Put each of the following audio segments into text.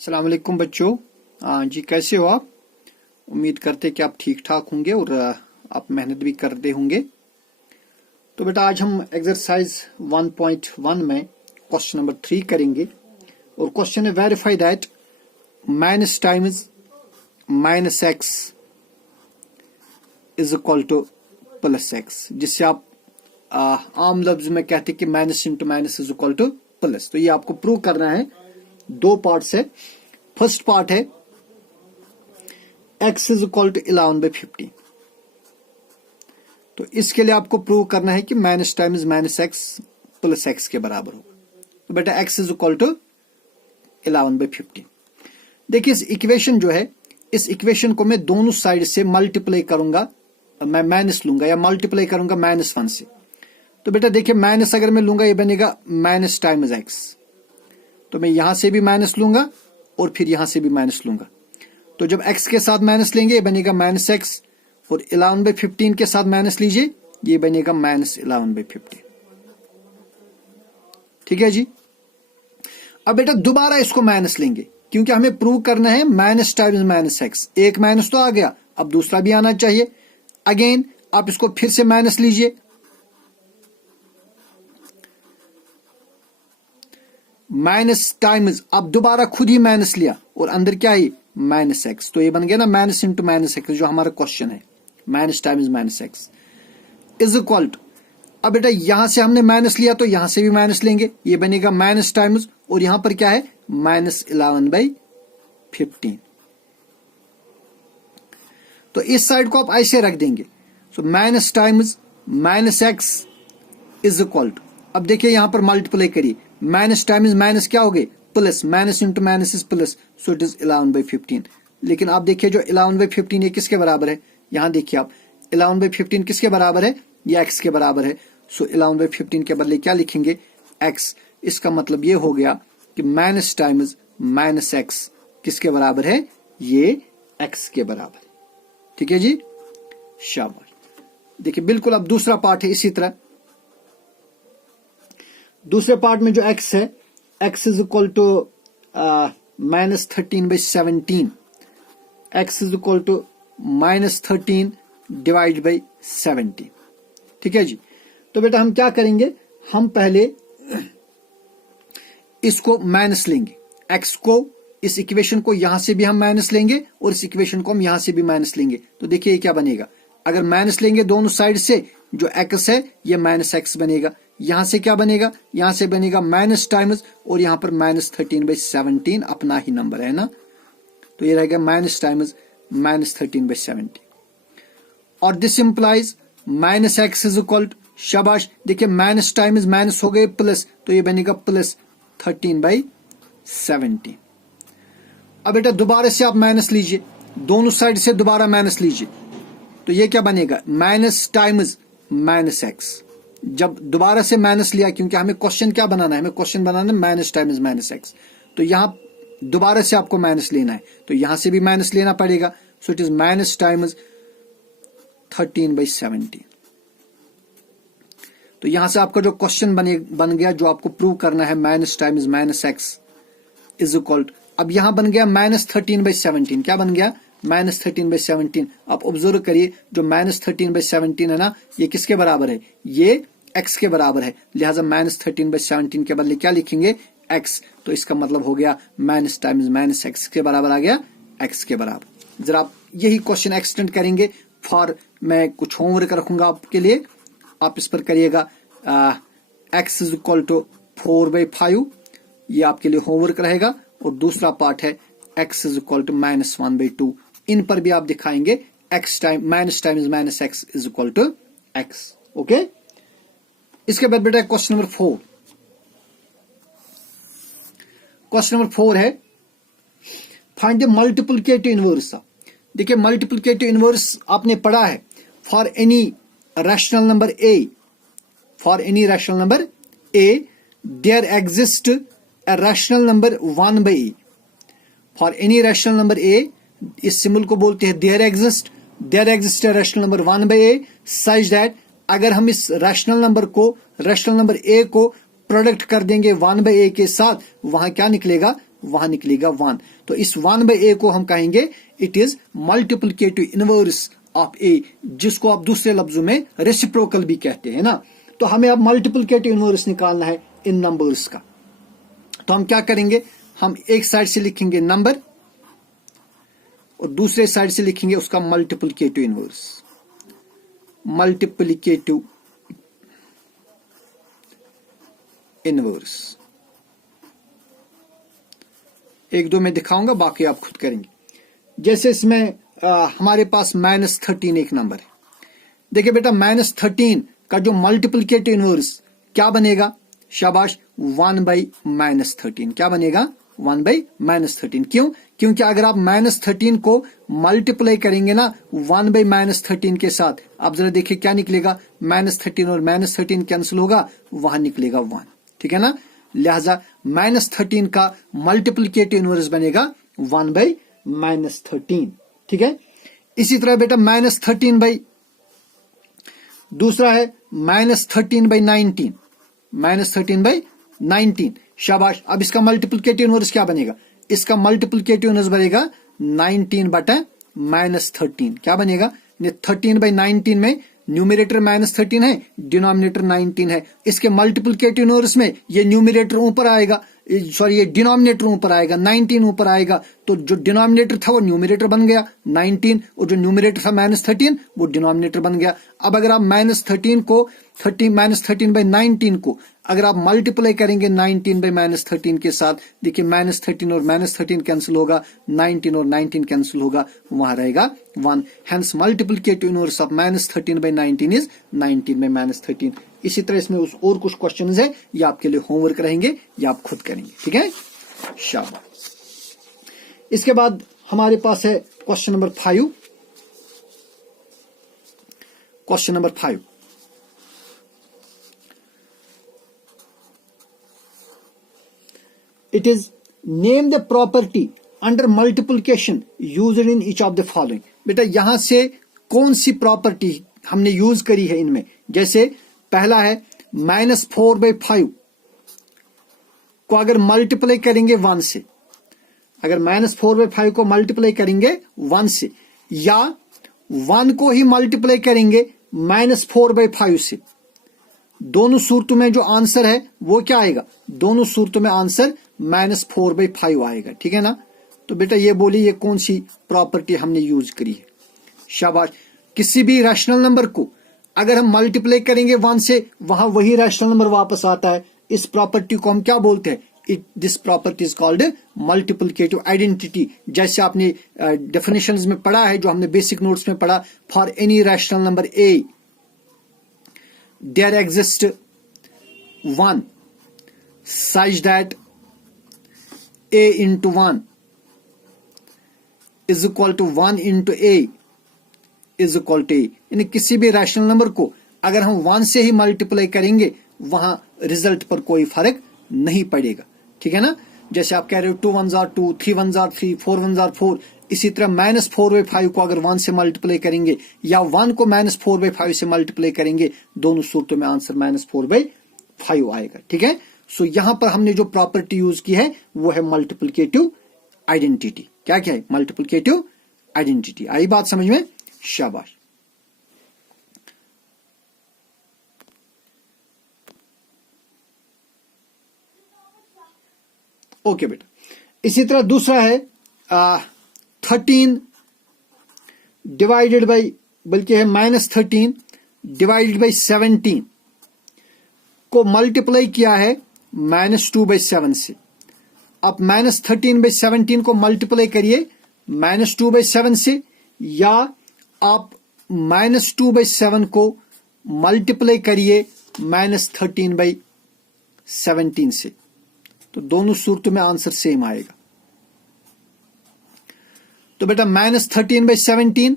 अस्सलाम वालेकुम बच्चों। जी कैसे हो आप? उम्मीद करते कि आप ठीक ठाक होंगे और आप मेहनत भी करते होंगे। तो बेटा आज हम एक्सरसाइज 1.1 में क्वेश्चन नंबर 3 करेंगे और क्वेश्चन है verify that minus times minus x is equal two plus x, जिससे आप आम लफ्ज में कहते कि minus into minus is equal two plus. तो ये आपको प्रूव करना है। दो पार्ट्स है। फर्स्ट पार्ट है x इज इक्वल टू 11/50। तो इसके लिए आपको प्रूव करना है कि minus times minus x plus x के बराबर होगा। तो बेटा x इज इक्वल टू 11/50। देखिए इस इक्वेशन जो है, इस इक्वेशन को मैं दोनों साइड से मल्टीप्लाई करूंगा, मैं माइनस लूंगा या मल्टीप्लाई करूंगा -1 से। तो बेटा देखिए माइनस अगर मैं लूंगा ये बनेगा माइनस टाइम्स एक्स, तो मैं यहां से भी माइनस लूंगा और फिर यहां से भी माइनस लूंगा। तो जब x के साथ माइनस लेंगे ये बनेगा माइनस एक्स, और 11/15 के साथ माइनस लीजिए ये बनेगा -11/50। ठीक है जी। अब बेटा दोबारा इसको माइनस लेंगे क्योंकि हमें प्रूव करना है माइनस टाइम्स माइनस एक्स। एक माइनस तो आ गया, अब दूसरा भी आना चाहिए। अगेन आप इसको फिर से माइनस लीजिए, माइनस टाइम्स, अब दोबारा खुद ही माइनस लिया और अंदर क्या है माइनस एक्स। तो ये बन गया ना माइनस इंटू माइनस एक्स, जो हमारा क्वेश्चन है minus times minus x is equal to. अब बेटा यहां से हमने माइनस लिया तो यहां से भी माइनस लेंगे, ये बनेगा माइनस टाइम्स, और यहां पर क्या है -11/15। तो इस साइड को आप ऐसे रख देंगे। So minus times minus x is equal to, अब देखिए यहां पर मल्टीप्लाई करिए, माइनस टाइम्स माइनस क्या हो गए plus, minus into minus is plus, so it is 11/15। लेकिन आप देखिए जो 11/15 ये किसके बराबर है, यहां देखिए आप 11/15 किसके बराबर है, ये x के बराबर है। सो 11/15 के बदले क्या लिखेंगे x। इसका मतलब ये हो गया कि माइनस टाइम्स माइनस एक्स किसके बराबर है, ये x के बराबर। ठीक है जी, शाबाश। देखिए बिल्कुल अब दूसरा पार्ट है इसी तरह। दूसरे पार्ट में जो x है, x is equal to -13/17, x is equal to -13 divide by 70। ठीक है जी। तो बेटा हम क्या करेंगे, हम पहले इसको माइनस लेंगे, x को, इस इक्वेशन को यहां से भी हम माइनस लेंगे और इस इक्वेशन को हम यहां से भी माइनस लेंगे। तो देखिए ये क्या बनेगा, अगर माइनस लेंगे दोनों साइड से, जो x है ये माइनस एक्स बनेगा। यहां से क्या बनेगा, यहां से बनेगा माइनस टाइम्स, और यहां पर -13/17 अपना ही नंबर है ना, तो ये रहेगा माइनस टाइम्स -13/17। और this implies minus x is equal to, शाबाश, देखिए माइनस टाइम्स माइनस हो गए प्लस, तो ये बनेगा +13/17। अब बेटा दोबारा से आप माइनस लीजिए, दोनों साइड से दोबारा माइनस लीजिए, तो ये क्या बनेगा माइनस टाइम्स माइनस एक्स। जब दोबारा से माइनस लिया, क्योंकि हमें क्वेश्चन क्या बनाना है, हमें क्वेश्चन बनाना है माइनस टाइम्स माइनस एक्स, तो यहां दोबारा से आपको माइनस लेना है, तो यहां से भी माइनस लेना पड़ेगा। सो इट इज माइनस टाइम्स 13/17। तो यहां से आपका जो क्वेश्चन बन गया, जो आपको प्रूव करना है minus times minus x is equal to, अब यहां बन गया -13/17। क्या बन गया -13/17। आप ऑब्जर्व करिए जो -13/17 है ना, ये किसके बराबर है, ये x के बराबर है, लिहाजा -13/17 के बदले क्या लिखेंगे x। तो इसका मतलब हो गया माइनस टाइम्स माइनस एक्स के बराबर आ गया x के बराबर। जरा आप यही क्वेश्चन एक्सटेंड करेंगे फॉर, मैं कुछ होमवर्क रखूंगा आपके लिए, आप इस पर करिएगा। x इज इक्वल टू 4/5, ये आपके लिए होमवर्क रहेगा। और दूसरा पार्ट है x इज इक्वल टू -1/2, इन पर भी आप दिखाएंगे x time minus times minus x is equal to x। Okay, इसके बाद बेटा क्वेश्चन नंबर 4। क्वेश्चन नंबर 4 है फाइंड द मल्टीप्लिकेटिव इनवर्स। देखिए मल्टीप्लिकेटिव इनवर्स आपने पढ़ा है, for any rational number a, for any rational number a there exist a rational number 1/a। for any rational number a, इस symbol को बोलते हैं there exist a rational number 1/a such that, अगर हम इस रैशनल नंबर को, rational number a को product कर देंगे 1/a के साथ, वहां क्या निकलेगा वहां निकलेगा 1। तो इस 1/a को हम कहेंगे it is multiplicative inverse of a, जिसको आप दूसरे लफ्जों में रेसिप्रोकल भी कहते हैं ना। तो हमें अब मल्टीप्लिकेटिव इनवर्स निकालना है इन नंबर्स का। तो हम क्या करेंगे, हम एक साइड से लिखेंगे नंबर और दूसरे साइड से लिखेंगे उसका मल्टीप्लिकेटिव इनवर्स। मल्टीप्लिकेटिव इनवर्स एक दो में दिखाऊंगा, बाकी आप खुद करेंगे। जैसे इसमें हमारे पास -13 एक नंबर है। देखिए बेटा, -13 का जो मल्टीप्लिकेटिव इनवर्स क्या बनेगा, शाबाश, 1/-13। क्या बनेगा, 1/-13। क्यों? क्योंकि अगर आप -13 को मल्टीप्लाई करेंगे ना 1/-13 के साथ, आप जरा देखिए क्या निकलेगा, -13 और -13 कैंसिल होगा, वहां निकलेगा 1। ठीक है ना। लिहाजा -13 का मल्टीप्लिकेटिव इनवर्स बनेगा 1/-13। ठीक है। इसी तरह बेटा -13 दूसरा है -13/19। -13/19, शाबाश। अब इसका मल्टीप्लिकेटिव इनवर्स क्या बनेगा, इसका मल्टीप्लिकेटिव इनवर्स बनेगा 19/-13। क्या बनेगा, 13/19 में न्यूमरेटर -13 है, डिनोमिनेटर 19 है। इसके मल्टीप्लिकेटिव इनवर्स में ये न्यूमरेटर ऊपर आएगा, सॉरी ये डिनोमिनेटर ऊपर आएगा, 19 ऊपर आएगा। तो जो डिनोमिनेटर था वो न्यूमरेटर बन गया 19, और जो न्यूमरेटर था -13 वो डिनोमिनेटर बन गया। अब अगर आप -13 को -13/19 को अगर आप मल्टीप्लाई करेंगे 19/-13 के साथ, देखिए -13 और -13 कैंसिल होगा, 19 और 19 कैंसिल होगा, वहां रहेगा 1। Hence multiplicative inverse of -13/19 is 19/-13। इसी तरह इसमें और कुछ क्वेश्चंस है, ये आपके लिए होमवर्क रहेंगे, ये आप खुद करेंगे। ठीक है, शाबाश। इसके बाद हमारे पास है question number 5। Question number 5, it is name the property under multiplication used in each of the following। बेटा यहां से कौन सी प्रॉपर्टी हमने यूज करी है इनमें। जैसे पहला है -4/5 को अगर मल्टीप्लाई करेंगे 1 से, अगर -4/5 को मल्टीप्लाई करेंगे 1 से, या 1 को ही मल्टीप्लाई करेंगे -4/5 से, दोनों सूरतों में जो आंसर है वो क्या आएगा, दोनों सूरतों में आंसर -4/5 आएगा। ठीक है ना। तो बेटा ये बोलिए ये कौन सी प्रॉपर्टी हमने यूज करी है, शाबाश। किसी भी रैशनल नंबर को अगर हम मल्टीप्लाई करेंगे 1 से, वहां वही रैशनल नंबर वापस आता है। इस प्रॉपर्टी को हम क्या बोलते हैं, this property is called multiplicative identity. जैसे आपने डेफिनेशंस में पढ़ा है, जो हमने बेसिक नोट्स में पढ़ा, for any rational number a there exists 1 such that a into 1 is equal to 1 into a is equal to a। यानी किसी भी रैशनल नंबर को अगर हम 1 से ही मल्टीप्लाई करेंगे, वहां रिजल्ट पर कोई फर्क नहीं पड़ेगा। ठीक है ना। जैसे आप कह रहे हो 2 1s are 2, 3 1s are 3, 4 1s are 4। इसी तरह -4/5 को अगर 1 से मल्टीप्लाई करेंगे, या 1 को -4/5 से मल्टीप्लाई करेंगे, दोनों सूरतों में आंसर -4/5 आएगा। ठीक है। सो यहां पर हमने जो प्रॉपर्टी यूज की है वो है मल्टीप्लिकेटिव आइडेंटिटी। क्या क्या है, मल्टीप्लिकेटिव आइडेंटिटी। आई बात समझ में, शाबाश। ओके बेटा। इसी तरह दूसरा है 13 डिवाइडेड बाई, बल्कि है -13 डिवाइडेड बाई 17 को मल्टीप्लाई किया है -2/7 से। आप -13/17 को मल्टीप्लाई करिए -2/7 से, या आप -2/7 को मल्टीप्लाई करिए -13/17 से। तो दोनों सूरतों में आंसर सेम आएगा। तो बेटा -13/17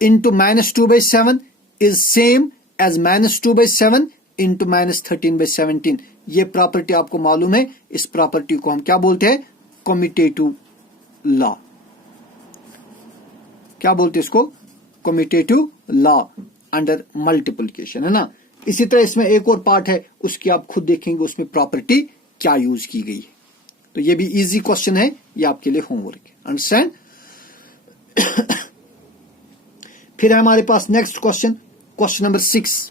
into -2/7 is same as -2/7 into -13/17। ये प्रॉपर्टी आपको मालूम है। इस प्रॉपर्टी को हम क्या बोलते हैं, कम्यूटेटिव लॉ। क्या बोलते हैं इसको, कम्यूटेटिव लॉ अंडर मल्टीप्लिकेशन, है ना। इसी तरह इसमें एक और पार्ट है, उसकी आप खुद देखेंगे उसमें प्रॉपर्टी क्या यूज की गई है। तो ये भी इजी क्वेश्चन है, ये आपके लिए होमवर्क है। अंडरस्टैंड? फिर है हमारे पास next question, question number 6।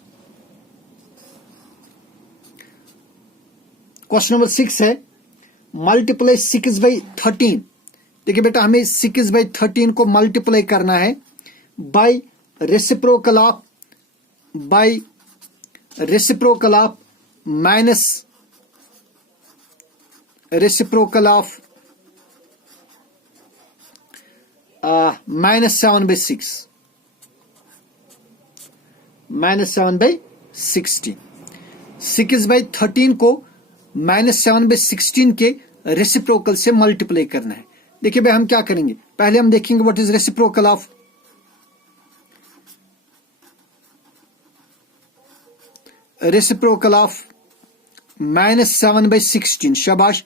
Question number 6 है मल्टीप्लाई 6/13। देखिए बेटा, हमें 6/13 को मल्टीप्लाई करना है by reciprocal of minus reciprocal of -7/6 -7/16। 6/13 को -7/16 के रेसिप्रोकल से मल्टीप्लाई करना है। देखिए भाई, हम क्या करेंगे, पहले हम देखेंगे व्हाट इज रेसिप्रोकल ऑफ -7/16। शाबाश,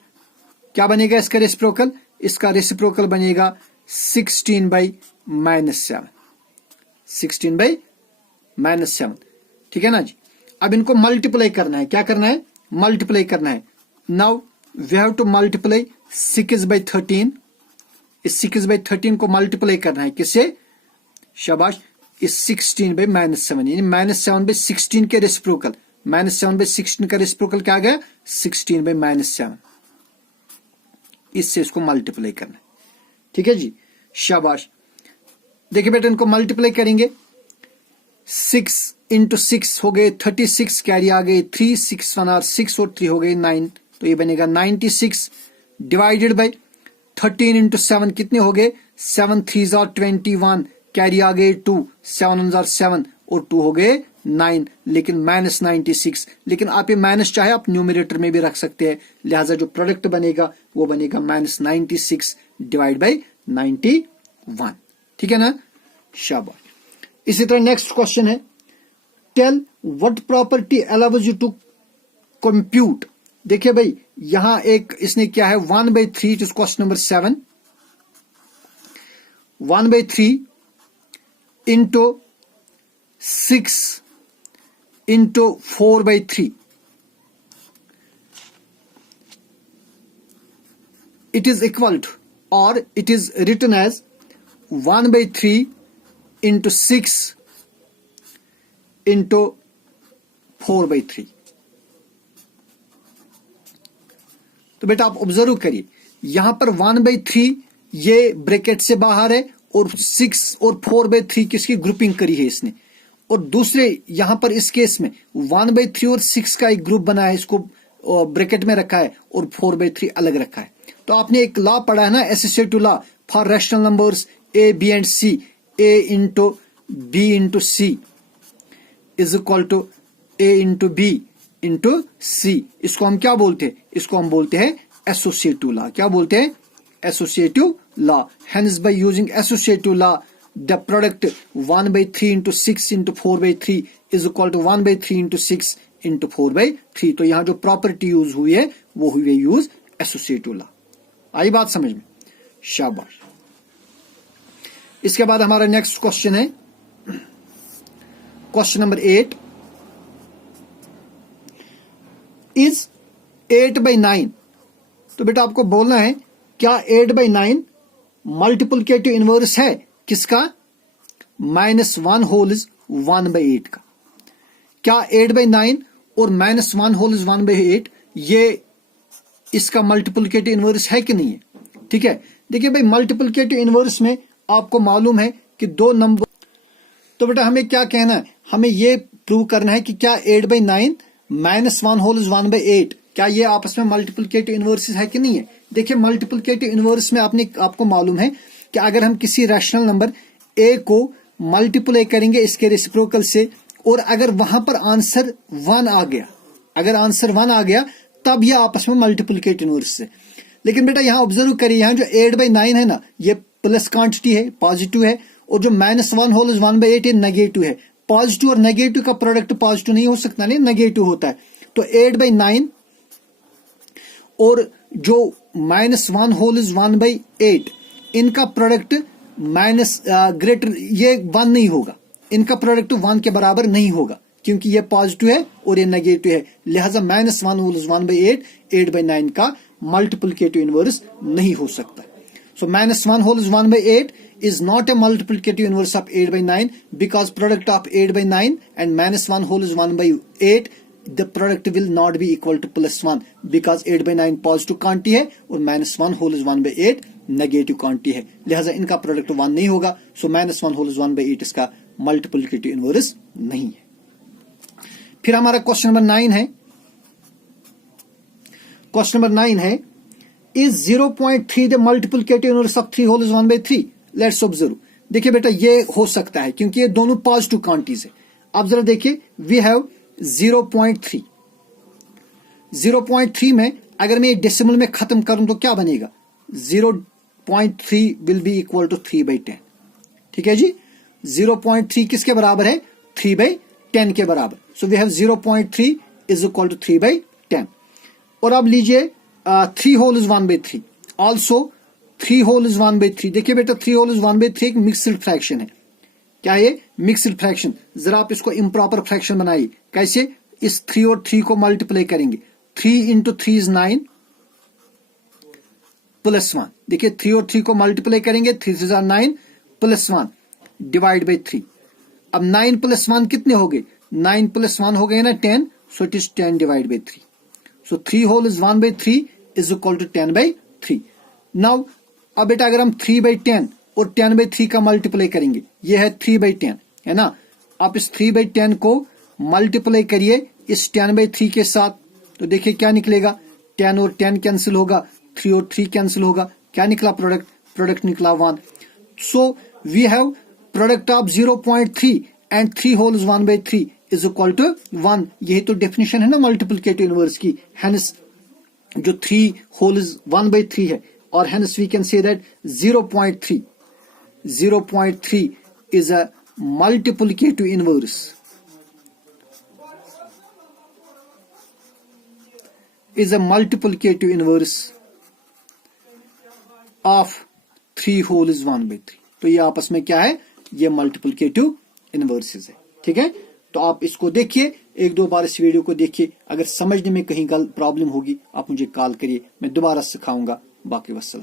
क्या बनेगा इसका रेसिप्रोकल? इसका रेसिप्रोकल बनेगा 16/-7। 16/-7, ठीक है ना जी। अब इनको मल्टीप्लाई करना है, क्या करना है? मल्टीप्लाई करना है। Now we have to multiply 6/13। इस 6/13 को मल्टीप्लाई करना है किससे? शाबाश, इस 16/-7, यानी -7/16 के रेसिप्रोकल। -7/16 का रेसिप्रोकल क्या आ गया? 16/-7। इससे इसको मल्टीप्लाई करना है, ठीक है जी। शाबाश, देखिए बेटा, इनको मल्टीप्लाई करेंगे। 6 × 6 हो गए 36, कैरी आ गई 3, 6 1 और 6 और 3 हो गई 9, तो ये बनेगा 96 डिवाइडेड बाय 13 × 7 कितने हो गए? 7 3 और 21, कैरी आ गए 2, 7 1 और 7 और 2 हो गए 9, लेकिन -96। लेकिन आप ये माइनस चाहे आप न्यूमरेटर में भी रख सकते हैं, लिहाजा जो प्रोडक्ट बनेगा वो बनेगा -96 डिवाइड बाय 91, ठीक है ना। शाबाश। इसी तरह नेक्स्ट क्वेश्चन है, tell what property allows you to compute. देखिए भाई, यहां एक इसने क्या है 1/3, is question number 7। 1/3 into 6 into 4/3, it is equal to, or it is written as 1/3 into 6 into 4/3। तो बेटा आप ऑब्जर्व करिए, यहां पर 1/3 ये ब्रैकेट से बाहर है और 6 और 4/3 किसकी ग्रुपिंग करी है इसने, और दूसरे यहां पर इस केस में 1/3 और 6 का एक ग्रुप बना है, इसको ब्रैकेट में रखा है और 4/3 अलग रखा है। तो आपने एक लॉ पढ़ा है ना, associative law for rational numbers A B and C, A into B into C is equal to A into B into C. इसको हम क्या बोलते हैं? इसको हम बोलते हैं एसोसिएटिव लॉ। क्या बोलते हैं? Associative law. Hence by using associative law the product 1/3 into 6 into 4/3 is equal to 1/3 into 6 into 4/3। तो यहां जो प्रॉपर्टी यूज हुई है वो हुई है यूज एसोसिएटिव लॉ। आई बात समझ में? शाबाश। इसके बाद हमारा नेक्स्ट क्वेश्चन है क्वेश्चन नंबर 8, इज 8/9। तो बेटा आपको बोलना है क्या 8/9 मल्टीप्लिकेटिव इनवर्स है किसका? -1 होल इज 1/8 का। क्या 8/9 और -1 होल इज 1/8 ये इसका मल्टीप्लिकेटिव इनवर्स है कि नहीं है? ठीक है, देखिए भाई, मल्टीप्लिकेटिव इनवर्स में आपको मालूम है कि दो नंबर, तो बेटा हमें क्या कहना है, हमें ये प्रूव करना है कि क्या 8/9 -1 होल इज 1/8 क्या ये आपस में मल्टीप्लिकेटिव इनवर्स है कि नहीं है। देखिए मल्टीप्लिकेटिव इनवर्स में आपको मालूम है कि अगर हम किसी रैशनल नंबर ए को मल्टीप्लाई करेंगे इसके रेसिप्रोकल से, और अगर वहां पर आंसर 1 आ गया, अगर आंसर 1 आ गया तब ये आपस में मल्टीप्लिकेटिव इनवर्स है। लेकिन बेटा यहां ऑब्जर्व करिए, यहां जो 8/9 है ना, ये प्लस क्वांटिटी है, पॉजिटिव है, और जो -1 होल इज 1/8 ये नेगेटिव है। पॉजिटिव और नेगेटिव का प्रोडक्ट पॉजिटिव नहीं हो सकता, नहीं, नेगेटिव होता है। तो 8/9 और जो -1 होल इज 1/8 इनका प्रोडक्ट ग्रेटर, ये 1 नहीं होगा, इनका प्रोडक्ट 1 के बराबर नहीं होगा, क्योंकि ये पॉजिटिव है और ये नेगेटिव है। लिहाजा -1 होल इज 1/8 8/9 का मल्टीप्लिकेटिव इनवर्स नहीं हो सकता। सो -1 whole is 1/8 is not a multiplicative inverse of 8/9 because product of 8/9 and -1 whole is 1/8, the product will not be equal to +1 because 8/9 positive quantity है और -1 whole is 1/8 नेगेटिव क्वांटिटी है, लिहाजा इनका product 1 नहीं होगा। सो -1 whole is 1/8 इसका multiplicative inverse नहीं है। फिर हमारा क्वेश्चन नंबर 9 है। क्वेश्चन नंबर 9 है, is 0.3 the multiplicative inverse of 3 whole is 1/3? Let's observe. देखिए बेटा ये हो सकता है क्योंकि ये दोनों पॉजिटिव क्वांटिटीज है। अब जरा देखिए, वी हैव 0.3। 0.3 में अगर मैं डेसिमल में खत्म करूं तो क्या बनेगा? 0.3 विल बी इक्वल टू 3/10। ठीक है जी, 0.3 किसके बराबर है? 3/10 के बराबर। So we have 0.3 is equal to 3/10। और अब लीजिए 3 whole is 1/3, also 3 whole is 1/3। देखिए बेटा 3 होल इज 1/3 एक मिक्सड फ्रैक्शन है। क्या ये? Mixed fraction. जरा आप इसको इम्प्रॉपर फ्रैक्शन बनाइए। कैसे? इस 3 और 3 को मल्टीप्लाई करेंगे। 3 इंटू 3 इज 9 +1। देखिए 3 और 3 को मल्टीप्लाई करेंगे, 3 3 are 9 +1 डिवाइड बाई 3। अब 9 + 1 कितने हो गए? 9 + 1 हो गए ना 10, so it is 10 divide by 3। So 3 whole is 1/3 is equal to 10/3। Now अब बेटा अगर हम 3/10 और 10/3 का मल्टीप्लाई करेंगे, ये है 3/10 है ना। आप इस 3/10 को मल्टीप्लाई करिए इस 10/3 के साथ, तो देखिए क्या निकलेगा? 10 और 10 कैंसिल होगा, 3 और 3 कैंसिल होगा, क्या निकला? प्रोडक्ट निकला 1। So we have product of 0.3 and 3 whole is 1/3 is equal to 1। यही तो डेफिनेशन है ना मल्टीप्लिकेटिव इनवर्स की। हेंस जो 3 होल इज 1/3 है, और hence we can say that 0.3 is a multiplicative inverse of 3 whole is 1/3। तो ये आपस में क्या है? ये मल्टीप्लिकेटिव इनवर्सेस है। ठीक है, तो आप इसको देखिए, 1-2 बार इस वीडियो को देखिए। अगर समझने में कहीं प्रॉब्लम होगी आप मुझे कॉल करिए, मैं दोबारा सिखाऊंगा। बाकी वस्सलाम।